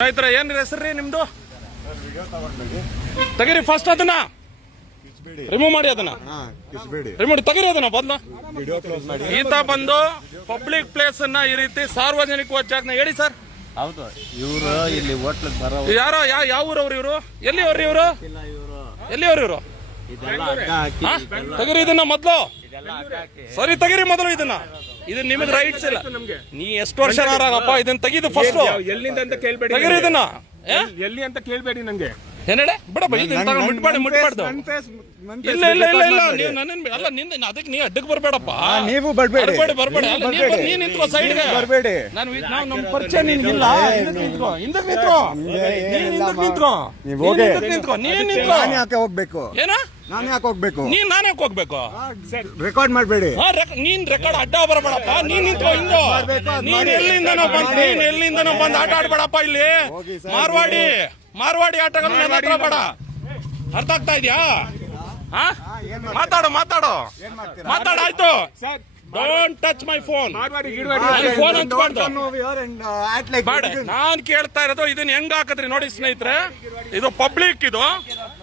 ಸ್ನೇಹಿತರೆ ಏನ್ ಹೆಸರು ನಿಮ್ದು? ತೆಗೀರಿ ಫಸ್ಟ್ ಅದನ್ನ. ರಿಮೂವ್ ಮಾಡಿ ಅದನ್ನ. ರಿಮೂವ್ ತೆಗೀರಿ ಅದನ್ನ ಬದ್ಲ ಈತ ಬಂದು ಪಬ್ಲಿಕ್ ಪ್ಲೇಸ್ ಅನ್ನ ಈ ರೀತಿ ಸಾರ್ವಜನಿಕ ಜಾಗನ ಹೇಳಿ ಸರ್ ಹೌದು ಇವರು ಇಲ್ಲಿ ಹೋಟ್ಲಿಗೆ ಬರೋ ಯಾರೋ ಯಾವ ಯಾವ ಊರವ್ರು ಇವರು? ಎಲ್ಲಿ ಅವ್ರಿ ಇವರು. ಎಲ್ಲಿ ಅವ್ರು ಇವರು? ತೆಗೀರಿ ಇದನ್ನ ಮೊದ್ಲು. ಸರಿ ತೆಗೀರಿ ಮೊದಲು ಇದನ್ನ. ಇದು ನಿಮಗೆ ರೈಟ್ಸ್ ಇಲ್ಲ. ನೀ ಎಷ್ಟು ವರ್ಷ ಅಪ್ಪ ಇದನ್ನ ತೆಗಿದು ಫಸ್ಟ್ ಎಲ್ಲಿಂದ ಅಂತ ಕೇಳ್ಬೇಡಿ ತೆಗೀರಿ ಇದನ್ನ. ಏ? ಎಲ್ಲಿ ಅಂತ ಕೇಳ್ಬೇಡಿ ನಂಗೆ. ಏನೇಳೆ ಬಿಡ ಮುಟ್ಬಾರ್ದು. ಮುಟ್ಬಾರ್ದು ನನ್ face- ನನ್ ಇಲ್ಲ ಇಲ್ಲ ಇಲ್ಲ ಇಲ್ಲ ನೀವು ನನ್ನ ಅಲ್ಲ ನಿಂದ ಅದಕ್ಕೆ ನೀ ಅಡ್ಡಕ್ಕೆ ಬರ್ಬೇಡಪ್ಪ. ನೀವು ಬರ್ಬೇಡಿ. ಬರ್ಬೇಡಿ ಬರ್ಬೇಡಿ. ಅಲ್ಲ, ನೀ ಬರ್ಬೇಡಿ. ಬರ್- ನಿಂತ್ಕೋ ಸೈಡ್ಗೆ ನೀವು ಬರ್ಬೇಡಿ. ನಾನು ನಾವು ನಮ್ಮ ಪರಿಚಯ ನಿನ್ಗಿಲ್ಲ. ಹಿಂದಕ್ಕೆ ನಿಂತ್ಕೋ. ಹಿಂದಕ್ಕೆ ನಿಂತ್ಕೋ. ನಿಮ್ಗೆ ನೀನ್ ಹಿಂದಕ್ಕೆ ಮಾ. ನಿಂತ್ಕೋ. ನೀವು ನೀನ್ ಹೋಗಿ. ಹಿಂದಕ್ಕೆ ನಿಂತ್ಕೋ. ನೀನ್ ನಿಂತ್ಕೋ. ನಾನು ಯಾಕೆ ಹೋಗ್ಬೇಕು? ಏನ? ನಾನು ಯಾಕೆ ಹೋಗ್ಬೇಕು? ನೀನ್ ನಾನೇ ಹೋಗ್ಬೇಕು? ರೆಕಾರ್ಡ್ ಮಾಡಬೇಡಿ. ಹಾ, ರೆಕ್- ನೀನ್ ರೆಕಾರ್ಡ್ ಅಡ್ಡ ಬರಬೇಡಪ್ಪ ನೀನ್ ನಿಂತ್ಕೋ ಹಿಂಗೋ. ಮಾಡ್ಬೇಕು, ಅದ್ ನೀನ್ ಮಾಡಿ. ಎಲ್ಲಿಂದನೋ ಬಂದ್. ನೀನ್ ಎಲ್ಲಿಂದನೋ ಬಂದ್ ಆಟ ಆಡ್ಬೇಡಪ್ಪ ಇಲ್ಲಿ. ಹೋಗಿ ಸರ್, ಮಾರ್ವಾಡಿ. ಮಾರ್ವಾಡಿ ಆಟಗಳು ನನ್ನ ಹತ್ರ ಬೇಡ. ಅರ್ಥ ಆಗ್ತಾ ಇದ್ಯಾ? ಹಾ? ಮಾತಾಡು ಮಾತಾಡು. ಏನ್ ಮಾಡ್ತೀರಾ? ಮಾತಾಡು ಆಯ್ತು. Sir don't touch my phone Marwadi ಗಿಡವಾಡಿ and, uh, act ಬೇಡ. ನಾನ್ ಕೇಳ್ತಾ ಇರೋದು ಇದನ್ನ ಹೆಂಗ್ ಹಾಕದ್ರಿ ನೋಡಿ ಸ್ನೇಹಿತರೆ. ಇದು ಪಬ್ಲಿಕ್ ಇದು.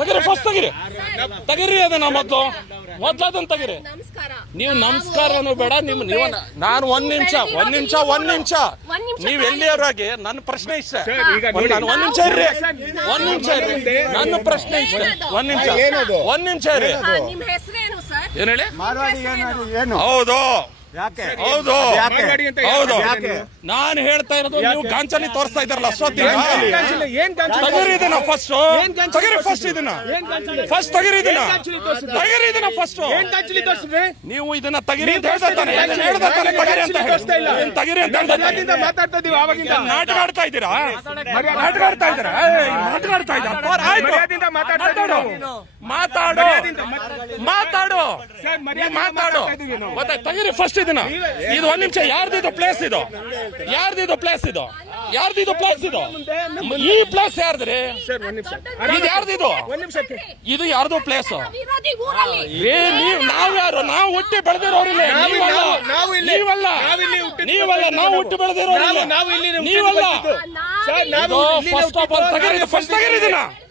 ತೆಗಿರಿ ಫಸ್ಟ್ ತಗಿರಿ. ತೆಗಿರಿ ಅದನ್ನ ಮೊದ್ಲು. ಮೊದ್ಲು ಅದನ್ನ ತೆಗಿರಿ. ನಮಸ್ಕಾರ. ನೀವು ನಮಸ್ಕಾರನು ಬೇಡ ನಿಮ್ ನೀವು ನಾನು ಒಂದ್ ನಿಮಿಷ ಒಂದ್ ನಿಮಿಷ ಒಂದ್ ನಿಮಿಷ. ನೀವು ಎಲ್ಲಿಯವರಾಗಿ ನನ್ನ ಪ್ರಶ್ನೆ ಇಷ್ಟ. ನಾನು ಒಂದ್ ನಿಮಿಷ ಇರ್ರಿ. ಒಂದ್ ನಿಮಿಷ ಇರ್ರಿ. ನನ್ನ ಪ್ರಶ್ನೆ ಇಷ್ಟ. ಒಂದ್ ನಿಮಿಷ? ಒಂದ್ ನಿಮಿಷ ಇರ್ರಿ. ಏನ್ ಹೇಳಿ? ಮಾರ್ವಾಡಿ ಏನು ಏನು? ಹೌದು. ಯಾಕೆ? ಹೌದು. ಹೌದು. ನಾನು ಹೇಳ್ತಾ ಇರೋದು ನೀವು ಗಾಂಚಲಿ ತೋರಿಸ್ತಾ ಇದ್ದಾರಲ್ಲ? ತಗಿರಿ ಇದನ್ನ ಫಸ್ಟ್ ಏನ್ ಗಾಂಚಲಿ ತಗಿರಿ ಫಸ್ಟ್ ಇದನ್ನ? ಫಸ್ಟ್ ತಗಿರಿ ಇದನ್ನ? ತಗಿರಿ ಫಸ್ಟ್ ನೀವು ಇದನ್ನ ತಗಿರಿ ಅಂತ ಹೇಳ್ತಾ ತಾನೆ ಹೇಳ್ತಾ ತಾನೆ ತಗಿರಿ ಅಂತ. ಏನ್ ತಗಿರಿ ಅಂತ ಹೇಳ್ತಾ? ಮಾತಾಡ್ತಾ ಇದೀವಿ ಆವಾಗಿಂದ? ನಾಟಕ ಆಡ್ತಾ ಇದ್ದೀರಾ? ನಾಟಕ ಆಡ್ತಾ ಇದ್ದೀರಾ? ನಾಟಕ ಆಡ್ತಾ ಇದ್ದೀರಾ? ಆಯ್ತು. ಮಾತಾಡ್ತಾ ಇದೀವಿ ಮಾತಾಡು. ಮಾತಾಡು. ಮಾತಾಡು. ಮತ್ತೆ ತಗಿರಿ ಫಸ್ಟ್ ಇದನ್ನ. ಇದು ಒಂದ್ ನಿಮಿಷ. ಯಾರ್ದಿದು ಪ್ಲೇಸ್ ಇದು? ಯಾರ್ದಿದು ಪ್ಲೇಸ್ ಇದು? ಯಾರ್ದಿದು ಪ್ಲೇಸ್ ಇದು? ಈ ಪ್ಲೇಸ್ ಯಾರ್ದ್ರಿ? ಸರ್ ಒಂದ್ ನಿಮಿಷ. ಇದು ಯಾರ್ದಿದು? ಇದು ಯಾರ್ದು ಪ್ಲೇಸ್ ವಿರೋಧಿ ಊರಲ್ಲಿ. ಏ ನೀವು ನಾವ್ ಯಾರು? ನಾವು ಹುಟ್ಟಿ ಬೆಳೆದಿರೋರಿಲ್ಲ ನಾವು- ನೀವಲ್ಲ ನಾವು- ನಾವು ಇಲ್ಲಿ- ನೀವಲ್ಲ. ನಾವು ಹುಟ್ಟಿ ಬೆಳೆದಿರೋರಿಲ್ಲ ನಾವು- ನಾವು ಇಲ್ಲಿ ನೀವಲ್ಲ. ಫಸ್ಟ್ ಆಫ್ ಆಲ್ ತಗಿರಿ ಫಸ್ಟ್ ತಗಿರಿ ಇದನ್ನ?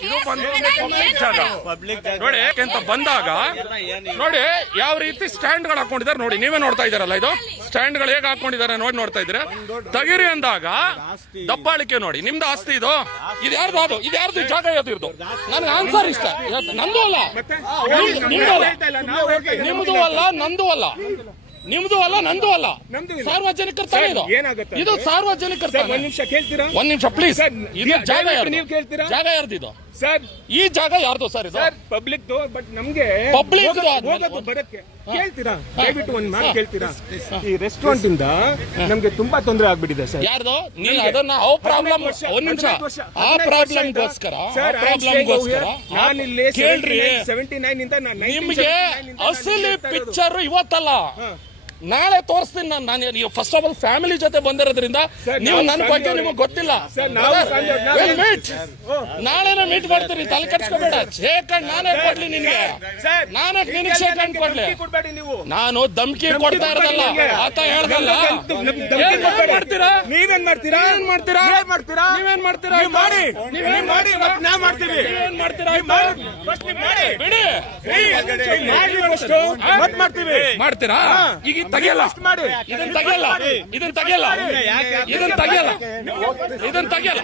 ಇದು ಬಂದು ಪಬ್ಲಿಕ್ ಜಾಗ. ಪಬ್ಲಿಕ್ ನೋಡಿ ಯಾಕೆಂತ ಬಂದಾಗ ನೋಡಿ ಯಾವ ರೀತಿ ಸ್ಟ್ಯಾಂಡ್ಗಳು ಹಾಕೊಂಡಿದ್ದಾರೆ ನೋಡಿ ನೀವೇ ನೋಡ್ತಾ ಇದಾರಲ್ಲ ಇದು? ಸ್ಟ್ಯಾಂಡ್ಗಳು ಹೇಗೆ ಹಾಕೊಂಡಿದ್ದಾರೆ ನೋಡಿ ನೋಡ್ತಾ ಇದ್ರೆ ತಗಿರಿ ಅಂದಾಗ ದಬ್ಬಾಳಿಕೆ ನೋಡಿ ನಿಮ್ದು ಆಸ್ತಿ ಇದು? ಇದು ಯಾರ್ದು ಅದು? ಇದು ಯಾರ್ದು? ಜಾಗ ಯಾವ್ದು ಇರ್ದು? ನನ್ಗೆ ಆನ್ಸರ್ ಇಷ್ಟ. ನಂದು ಅಲ್ಲ. ನಿಮ್- ನಿಮ್ದು ಅಲ್ಲ. ನಂದು ಅಲ್ಲ. ನಿಮ್ದು ಅಲ್ಲ ನಂದು ಅಲ್ಲ. ಸಾರ್ವಜನಿಕರ ತಾನೇ ಇದು. ಏನಾಗುತ್ತೆ ಇದು ಸಾರ್ವಜನಿಕರ ಒಂದ್ ನಿಮಿಷ ಕೇಳ್ತೀರಾ? ಒಂದ್ ನಿಮಿಷ ಪ್ಲೀಸ್ ಇದು ಜಾಗ ಯಾರ್ದು? ನೀವು ಕೇಳ್ತೀರಾ? ಜಾಗ ಯಾರ್ದು ಇದು? ಸರ್ ಈ ಜಾಗ ಯಾರ್ದು ಸರ್ ಇದು? ಸರ್ ಪಬ್ಲಿಕ್ ಬಟ್ ನಮ್ಗೆ ಪಬ್ಲಿಕ್ ದು ಹೋಗೋದು- ಆದ್ಮೇಲೆ. ಹೋಗೋದು ಬರಕ್ಕೆ ಕೇಳ್ತೀರಾ? ದಯವಿಟ್ಟು ಒಂದ್ ಮಾತು ಕೇಳ್ತೀರಾ? ಈ ರೆಸ್ಟೋರೆಂಟ್ ಇಂದ ನಮ್ಗೆ ತುಂಬಾ ತೊಂದರೆ ಆಗ್ಬಿಟ್ಟಿದೆ ಸರ್. ಯಾರ್ದು? ನೀವು ಅದನ್ನ ಆ ಪ್ರಾಬ್ಲಮ್ ವರ್ಷ, ಒಂದ್ ನಿಮಿಷ. ಹದಿನೈದು ವರ್ಷ, ಆ ಪ್ರಾಬ್ಲಮ್ ಗೋಸ್ಕರ ಆ ಸರ್, ಗೋಸ್ಕರ staying over ಪ್ರಾಬ್ಲಮ್ಗೋಸ್ಕರ here. ನಾನು ಇಲ್ಲಿ ಕೇಳ್ರಿ. 79 ಇಂದ ನಾನು 1979 ನಿಮ್ಗೆ ಇಂದ ನಾನು ಅಸಲಿ ಇಲ್ಲಿ ಇರ್ತಾ ಇರೋದು. ಪಿಕ್ಚರ್ ಇವತ್ತಲ್ಲ. ನಾಳೆ ತೋರಿಸ್ತೀನಿ ನಾನು ನಾನು ಫಸ್ಟ್ ಆಫ್ ಆಲ್ ಫ್ಯಾಮಿಲಿ ಜೊತೆ ಬಂದಿರೋದ್ರಿಂದ ನೀವು ನಾವು ನನ್ನ ಬಗ್ಗೆ ನಿಮಗೆ ಗೊತ್ತಿಲ್ಲ. ನಾವು ನಾಳೆನೇ ಮೀಟ್ ಮಾಡ್ತೀನಿ ತಲೆ ಕಟ್ಸ್ಕೋಬೇಡ ಶೇಖಂಡ್ ನಾನೇ ಕೊಡ್ಲಿ ನಿನ್ಗೆ. ಸರ್, ನಾನೇ ನಿನಗೆ ಶೇಕ್ ಕೊಡ್ಲಿ. ನೀವು. ನಾನು ಧಮ್ಕಿ ಕೊಡ್ತಾ ಇರೋದಲ್ಲ ಆತ ಹೇಳ್ದಲ್ಲ. ಏನ್. ಮಾಡ್ತೀರಾ? ನೀವೇನ್ ಮಾಡ್ತೀರಾ? ಏನ್ ಮಾಡ್ತೀರಾ? ನೀವೇನ್ ಮಾಡ್ತೀರಾ? ನೀವೇನ್ ಮಾಡ್ತೀರಾ? ನೀವ್ ಮಾಡಿ. ನೀವ್ ಮಾಡಿ ನಾ ಮಾಡ್ತೀವಿ. ಏನ್ ಮಾಡ್ತೀರಾ? ನೀವ್ ಮಾಡಿ. ಮಾಡಿ. ಬಿಡಿ. ನೀವ್ ಮಾಡ್ತೀವಿ. ಮಾಡ್ತೀರಾ? ಈಗ ತೆಗಿಯಲ್ಲ. ಇದನ್ ತೆಗೆಯಲ್ಲ. ಇದನ್ನ ತೆಗೆಯಲ್ಲ. ಇದನ್ನ ತೆಗೆಯಲ್ಲ. ಇದನ್ನ ತೆಗೆಯಲ್ಲ. ಇದನ್ನ ತೆಗಿಯಲ್ಲ.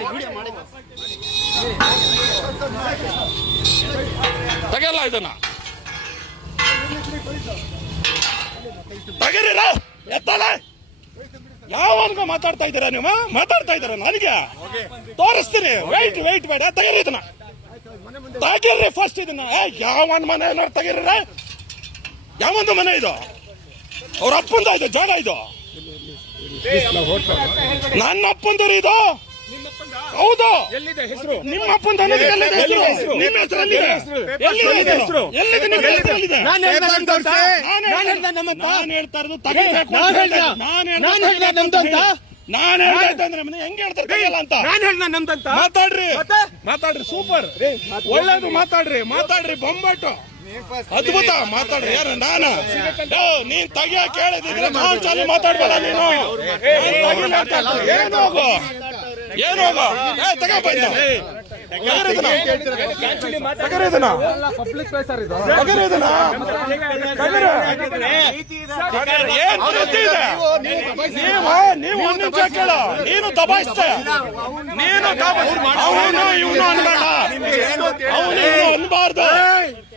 ತೆಗಿಯಲ್ಲ ಇದನ್ನ. ತೆಗೀರಿ ಎತ್ತಲ್ಲ ಎತ್ತಲೆ. ಯಾವನ್ಗ ಮಾತಾಡ್ತಾ ಇದ್ದೀರಾ ನೀವು ಮಾತಾಡ್ತಾ ಇದ್ದೀರಾ ನನಗೆ? ತೋರಿಸ್ತೀನಿ. ವೈಟ್ ವೈಟ್ ಬೇಡ ತೆಗೀರಿ ಇದನ್ನ. ತೆಗೀರಿ ಫಸ್ಟ್ ಇದನ್ನ. ಏ ಯಾವನ್ ಮನೆ ನೋಡಿ ತೆಗೀರಿ ಯಾವಂದು ಮನೆ ಇದು? ಅವ್ರ ಅಪ್ಪಂದ ಇದು ಜಾಗ ಇದು ನನ್ನ ಅಪ್ಪಂದರ ಇದು ಹೌದು ಹೆಸರು ನಿಮ್ಮ ಅಪ್ಪಂದ? ನಿಮ್ಮ ಹೆಸರಲ್ಲಿ ಹೆಸರು ಎಲ್ಲಿದೆ ನಿಮ್ಮ ಹೆಸರಲ್ಲಿದೆ ನಾನು ಹೇಳ್ತಾ ಇರೋದು ನಾನು. ನಾನು ನಮ್ದು ಅಂತ. ಅಂದ್ರೆ ಮನೆ ಹೆಂಗ್ ಹೇಳ್ತಾರೆ ಕೈಯಲ್ಲ ಅಂತ ನಾನು ಹೇಳ್ದ ನಮ್ದಂತ ಮಾತಾಡ್ರಿ? ಮಾತಾಡ್ರಿ ಸೂಪರ್ ಒಳ್ಳೇದು ಮಾತಾಡ್ರಿ ಮಾತಾಡ್ರಿ ಬೊಂಬಾಟು ಅದ್ಭುತ ಮಾತಾಡ್ರಿ, ಯಾರ ನಾನು? ನೀನ್ ತೆಗಿಯ ಕೇಳಿದ್ರೆ ನಾನ್ ಚಾಲಿ ಮಾತಾಡ್ಬೇಡ ನೀನು. ಏನೋಗು ಏನೋಗು ಇದೆ? ನೀವು ಒಂದ್ ನಿಮಿಷ ಕೇಳು. ನೀನು ದಬಾಯಿಸ್ತೆ ನೀನು ಅವನು, ಇವನು ಅನ್ಬೇಡ. ಅವನು ಅನ್ಬಾರ್ದು.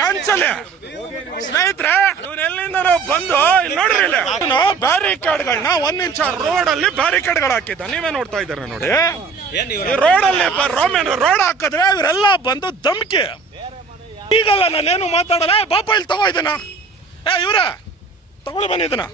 ಗಂಚಲೆ. ಸ್ನೇಹಿತರೆ, ಇವ್ನು ಎಲ್ಲಿಂದ ಬಂದು ಇಲ್ಲಿ ನೋಡ್ರಿ ಇಲ್ಲಿ. ಇವನು ಬ್ಯಾರಿಕೇಡ್ಗಳನ್ನ ಒಂದ್ ಇಂಚ ರೋಡ್ ಅಲ್ಲಿ ಬ್ಯಾರಿಕೇಡ್ಗಳು ಹಾಕಿದ್ದ. ನೀವೇ ನೋಡ್ತಾ ಇದ್ದೀರ ನೋಡಿ? ರೋಡ್ ಅಲ್ಲಿ ರೋಮೇನ್ ರೋಡ್ ಹಾಕಿದ್ರೆ ಇವರೆಲ್ಲ ಬಂದು ಧಮ್ಕಿ. ಈಗಲ್ಲ ನಾನೇನು ಮಾತಾಡಲ್ಲ. ಬಾಪ, ಇಲ್ಲಿ ತಗೋ ಇದನ್ನ. ಏ, ಇವ್ರ, ತಗೊಳ್ಳಿ ಬನ್ನಿ ಇದನ್ನ.